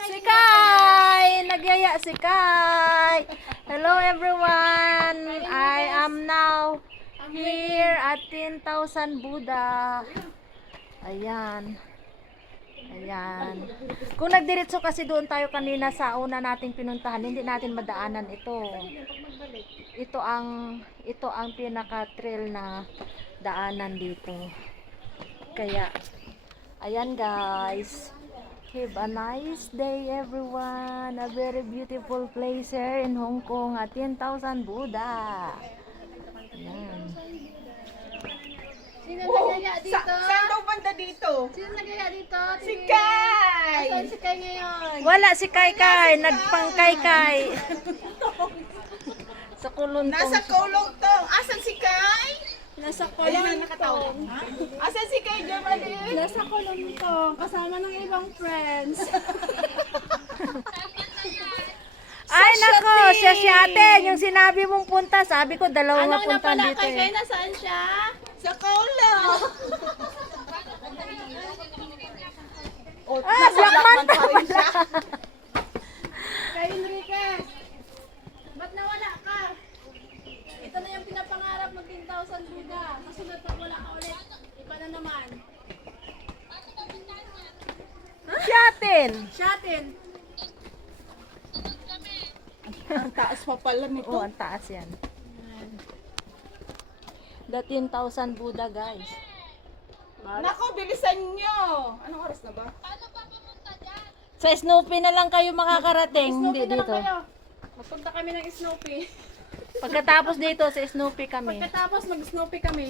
Si Kai! Nagyaya si Kai! Hello everyone! I am now here at 10,000 Buddha. Ayan. Ayan. Kung nagdiretso kasi doon tayo kanina sa una nating pinuntahan, hindi natin madaanan ito. Ito ang pinaka-trail na daanan dito. Kaya, ayan guys. Have a nice day everyone. A very beautiful place here in Hong Kong at 10,000 Buddha. Ayan. Sino nagaya dito? Saan daw banda dito? Sino nagaya dito? Si Kai! Saan si Kai ngayon? Wala si Kai Kai. Nagpang Kai Kai. Sa kulon Nasa kulong tong. Asan si Kai? Nasa Ayun na kolong nakatawa. to. Asan si Kai Geraldine? Nasa kolong to. Kasama ng ibang friends. Ay nako, siya si ate. Yung sinabi mong punta, sabi ko dalawa Anong na punta pala dito kay Kai? eh. Nasaan siya? Sa kulong. Black Manta siya. Kay Enriquez. Ba't nawala ka? Ito na yung pinapangarap ng 10,000 Buddha. Kasunod pag wala ka ulit. Iba na naman. Si atin. Shatin. Ang taas pa pala nito. Oh, ang taas yan. The 10,000 Buddha guys. Nako, bilisan nyo. Anong oras na ba? Sa Snoopy na lang kayo makakarating. Hindi Snoopy na lang dito. kayo. Magpunta kami ng Snoopy. Pagkatapos dito sa Snoopy kami. Pagkatapos mag-Snoopy kami.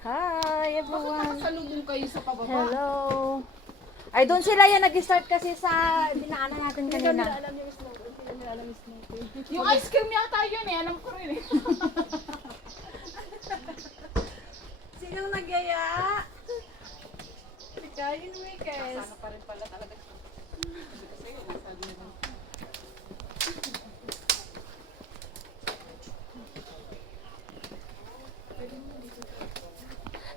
Hi everyone. Nakasalubong kayo sa pababa. Hello. Ay doon sila yan nag-start kasi sa dinaanan natin Hindi nila kanina. alam yung Snoopy. Hindi nila alam yung Snoopy. Yung ice cream yata yun eh. Alam ko rin eh. Sinong nagyaya? Si Kai Enriquez. Sana pa rin pala talaga. Kasi yun, nasabi mo.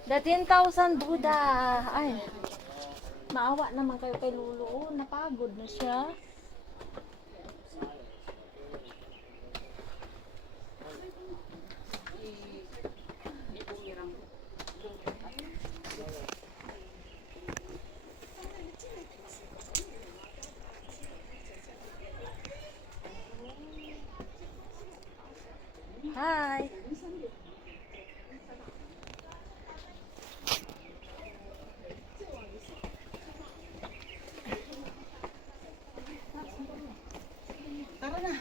The 10,000 Buddha. Ay. Maawa naman kayo kay Lulu. Oh, napagod na siya. Hi. Tara na.